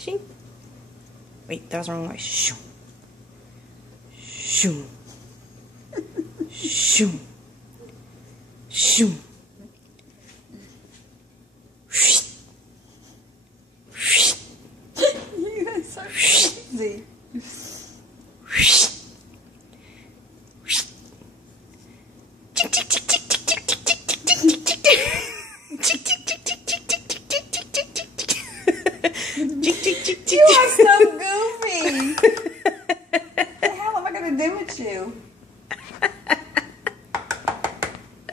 Shing. Wait, that was the wrong way. Shoo. Shoo. Shoo. Shoo. You guys are crazy. You are so goofy. What the hell am I going to do with you?